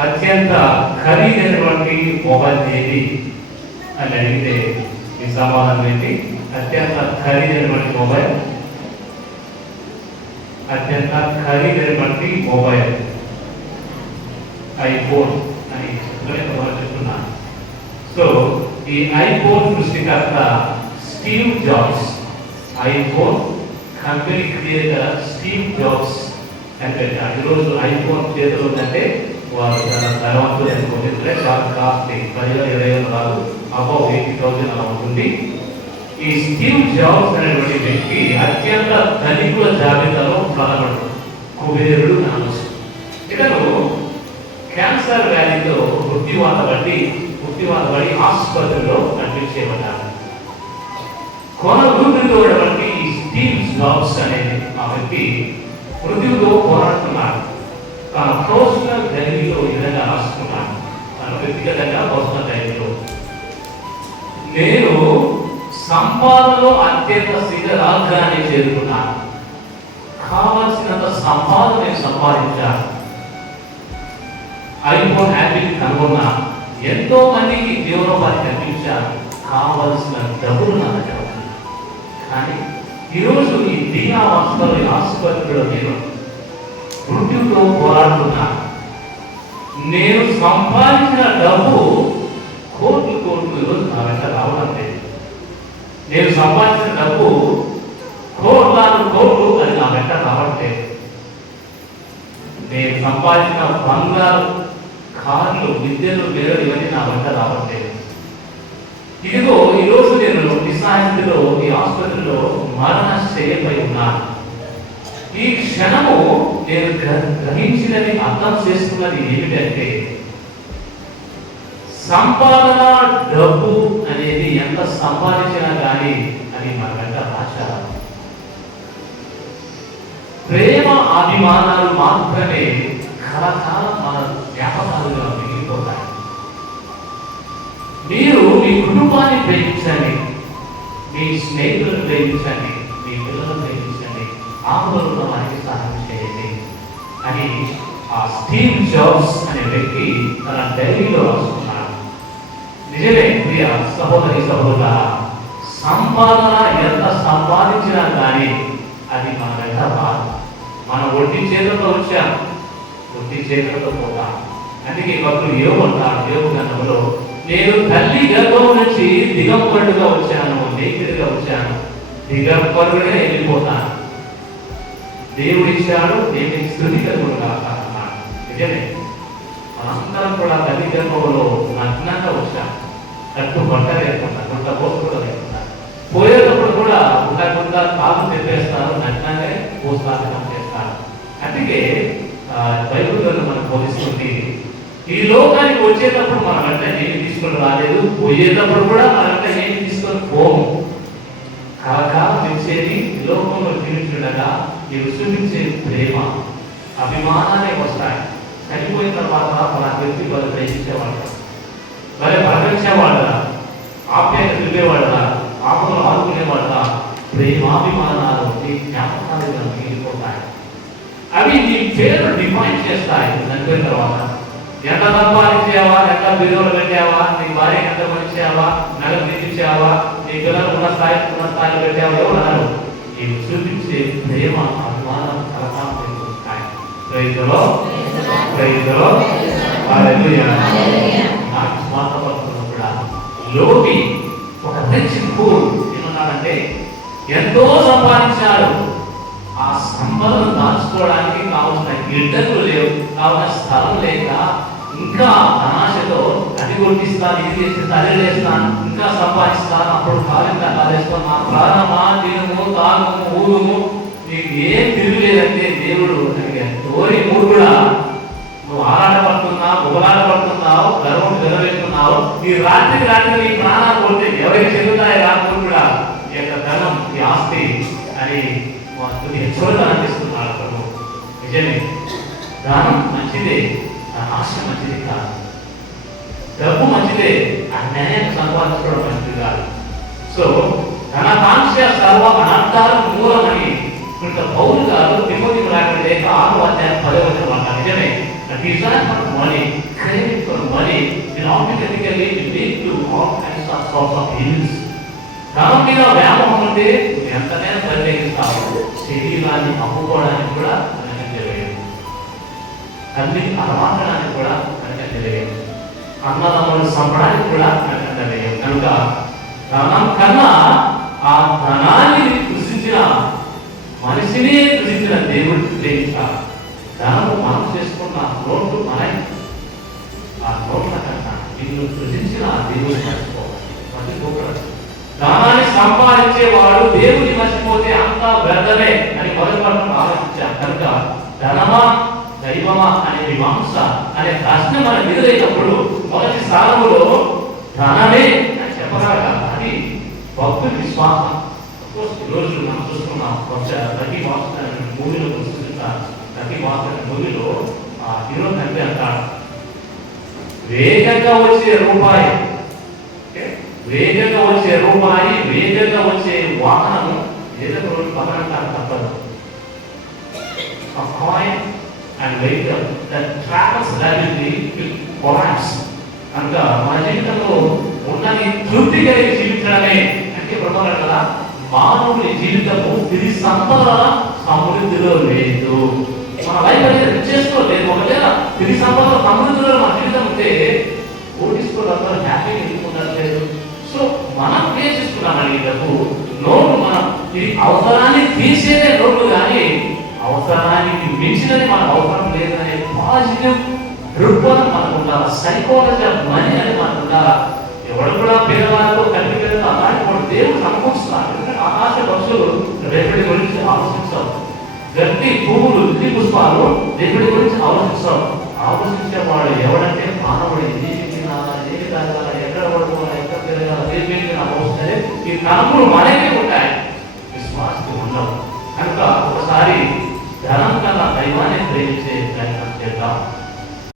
అత్యంత ఖరీదైనటువంటి మొబైల్ ఏది అని అడిగితే ఈ సమాధానం ఏంటి అత్యంత ఖరీదైనటువంటి మొబైల్ అత్యంత ఖరీదైనటువంటి మొబైల్ ఐఫోన్ అని ఇప్పుడే మనం చెప్తున్నాను సో ఈ ఐఫోన్ సృష్టికర్త Steve Jobs iPhone company creator Steve Jobs అని పెట్టారు ఈరోజు ఐఫోన్ చేతిలో ఉందంటే వారు చాలా ధనవంతులు అనుకోండి ఎందుకంటే చాలా కాస్ట్లీ ఇరవై వేలు కాదు అబౌవ్ ఎయిటీ థౌజండ్ అలా ఉంటుంది ఈ స్టీవ్ జాబ్స్ అనేటువంటి వ్యక్తి అత్యంత ధనికుల జాబితాలో ప్రధానుడు కుబేరుడు నామస్ ఇతను క్యాన్సర్ వ్యాధితో మృత్యువాత పడి మృత్యువాత పడి ఆసుపత్రిలో అడ్మిట్ చేయబడ్డారు కొన ఉన్నటువంటి ఈ స్టీవ్ జాబ్స్ అనే ఆ వ్యక్తి మృత్యువుతో పోరాడుతున్నాడు. తన పర్సనల్ డైరీలో ఈ విధంగా రాసుకున్నాను తన వ్యక్తిగతంగా పర్సనల్ డైరీలో నేను సంపాదనలో అత్యంత శిఖరాగ్రాన్ని చేరుకున్నాను కావలసినంత సంపాదన నేను సంపాదించాను ఐఫోన్ యాపిల్ కనుగొన్నా. ఎంతో మందికి జీవనోపాధి కల్పించాను కావలసిన డబ్బులు నా దగ్గర కానీ ఈరోజు ఈ దీనా హాస్పిటల్ ఆసుపత్రిలో నేను మృత్యుతో పోరాడుతున్నా నేను సంపాదించిన డబ్బు కోట్లు కోట్లు ఈరోజు నా వెంట రావడం లేదు. నేను సంపాదించిన డబ్బు కోట్లాను కోట్లు అది నా వెంట రావట్లేదు నేను సంపాదించిన బంగారు కార్లు విద్యలు వేరే ఇవన్నీ నా వెంట రావట్లేదు ఇదిగో ఈరోజు నేను నిస్సాయంలో ఈ ఆసుపత్రిలో మరణ శయ్యపై ఉన్నాను. ఈ క్షణము నేను గ్రహించినది అర్థం చేసుకున్నది ఏమిటంటే సంపాదన డబ్బు అనేది ఎంత సంపాదించినా కానీ అది మన వెంట ఆచారం. ప్రేమ అభిమానాలు మాత్రమే కలకాలం మన జ్ఞాపకాలుగా మిగిలిపోతాయి. మీరు మీ కుటుంబాన్ని ప్రేమించండి మీ స్నేహితులను ప్రేమించండి మీ పిల్లలను ప్రేమించండి ఆపదలో అని ఆ స్టీవ్ జాబ్స్ అనే వ్యక్తి తన డైరీలో రాసుకున్నాడు. నిజమే ప్రియ సహోదరి సహోదర సంపాదన ఎంత సంపాదించినా కానీ అది మన దగ్గర రాదు. మన ఒట్టి చేతులతో వచ్చాం ఒట్టి చేతులతో పోతాం. అందుకే భక్తులు ఏమంటారు దేవు గంధంలో నేను తల్లి గర్భం నుంచి దిగంపరుడుగా వచ్చాను నేకిడిగా వచ్చాను. దిగంబరుడే వెళ్ళిపోతాను. దేవుడు ఇచ్చాడు దేవుని నిజమే. మనందరం కూడా తల్లి గర్భంలో నగ్నంగా వచ్చాం కట్టు బట్ట లేకుండా గుంట పోసు కూడా లేకుండా పోయేటప్పుడు కూడా గుంట గుంట కాలు తెప్పేస్తారు నగ్నంగా పోస్తానం చేస్తారు అందుకే ఆ, మనం మనకు బోధిస్తుంది ఈ లోకానికి వచ్చేటప్పుడు మన వెంట ఏమి తీసుకొని రాలేదు పోయేటప్పుడు కూడా మన వెంట ఏమి తీసుకొని పోము. కలకాలం తెచ్చేది లోకంలో జీవించుండగా ఈ రుసుమించే ప్రేమ అభిమానాలే వస్తాయి. చనిపోయిన తర్వాత మన వ్యక్తి వాళ్ళు ప్రేమించేవాడు మరి పలకరించేవాళ్ళ ఆప్యాయత తెలిపేవాళ్ళ ఆపదలు ఆదుకునేవాళ్ళ ప్రేమాభిమానాలు నీ జ్ఞాపకాలు మిగిలిపోతాయి. అవి నీ పేరు డిఫైన్ చేస్తాయి. చనిపోయిన తర్వాత ఎంత సంపాదించావా? ఎంత బిరువులు పెట్టావా నీ భార్య ఎంత మంచావా నగలు తీర్చావా నీ పిల్లలు ఉన్న స్థాయి ఉన్న స్థాయిలో పెట్టావా ఎవరు నీవు చూపించే ప్రేమ అభిమానం కలకాలం పెంచుతాయి రైతులో కూడా ఒక రిచ్ పూర్ ఏమన్నాడంటే ఎంతో సంపాదించాడు ఆ సంపదను దాచుకోవడానికి కావాల్సిన గిడ్డలు లేవు. కావాల్సిన స్థలం లేక ఇంకా అనాశతో అది కొట్టిస్తాను ఇది చేస్తాను అది చేస్తాను ఇంకా సంపాదిస్తాను అప్పుడు కాలంగా కాలేస్తాను నా ప్రాణమా తినము తాగము ఊరుము. నీకు ఏం తిరుగులేదంటే దేవుడు అడిగాడు తోరి మూర్ఖుడా నువ్వు ఆరాటపడుతున్నావు పడుతున్నావు గర్వం జరవేస్తున్నావు నీ రాత్రికి రాత్రి నీ ప్రాణాలు పోతే ఎవరికి చెందుతాయి రాకుండా ఈ యొక్క ధనం ఈ ఆస్తి అని వారికి హెచ్చరిక అందిస్తున్నాడు ప్రభు. నిజమే. దానం మంచిదే ఆ ఆశ మంచిది కాదు. డబ్బు మంచిదే అన్యాయం సంపాదించుకోవడం మంచిది కాదు. సో ధనకాంక్ష సర్వ అనార్థాలు మూలమని ఇంత పౌరు గారు తిమ్మతి లేక ఆరు అధ్యాయం పదవ నిజమే. A desire for money, craving for money, will automatically lead to all kinds of sorts of ills. ధనం మీద వ్యామోహం ఉంటే నువ్వు పరిగణిస్తాము శరీరాన్ని అమ్ముకోవడానికి కూడా వెనకంజలేదు తల్లి అలవాటడానికి కూడా వెనకంజలేదు అన్నదమ్ములు సంపడానికి కూడా వెనకంజలేదు కనుక ధనం కన్నా ఆ ధనాన్ని కృషించిన మనిషిని కృషించిన దేవుడు ప్రేమిస్తారు ధనము మనం చేసుకున్న నోట్లు మన ఆ నోట్ల కన్నా నిన్ను సృజించిన ఆ దేవుని మర్చిపోవాలి. మర్చిపోకూడదు దానాన్ని సంపాదించేవాడు దేవుని మర్చిపోతే అంతా వ్యర్థమే అని మొదటి మనం ఆలోచించాం కనుక ధనమా దైవమా అనే మీమాంస అనే ప్రశ్న మనం ఎదురైనప్పుడు మొదటి స్థానంలో ధనమే అని చెప్పగలగ అది భక్తుడి విశ్వాసం ఈరోజు మనం చూస్తున్నాం బహుశా ప్రతి వాస్తవ మూవీలో చూస్తుంటారు ప్రతి వాస్తవ భూమిలో ఆ హీరో తండ్రి అంటాడు వేగంగా వచ్చే రూపాయి. వేగంగా వచ్చే రూపాయి వేగంగా వచ్చే వాహనము ఏదో రోజు పక్కన తప్పదు. A coin and vehicle that travels rapidly will collapse. మన జీవితంలో ఉన్నది తృప్తి కలిగి జీవించడమే అంటే కదా మానవుని జీవితము ఇది సంపద సమృద్ధిలో లేదు. మన లైఫ్ అనేది చేసుకోలేదు. ఒకవేళ తిరిగి సంపద సమృద్ధిలో మన జీవితం ఉంటే కోటీశ్వరులు అందరూ హ్యాపీగా ఎందుకుండట్లేదు సో మనం ఏం చేసుకున్నామని ఈ డబ్బు నోటు మనం ఇది అవసరాన్ని తీసేదే నోటు కానీ అవసరానికి మించినది మనకు అవసరం లేదనే పాజిటివ్ దృక్పథం మనకు ఉండాలి? సైకాలజీ ఆఫ్ మనీ అనేది మనకు ఉండాలి? ఎవరు కూడా పేదవాళ్ళతో కలిపి పేదలు అలాంటి వాడు దేవుడు సమకూరుస్తున్నారు ఎందుకంటే ఆకాశ పక్షులు రేపటి గురించి ఆలోచిస్తావు గట్టి భూమి ఇల్లి దేవుడి రేపటి గురించి ఆలోచిస్తావు ఆలోచించేవాడు ఎవడంటే మానవుడు ఇది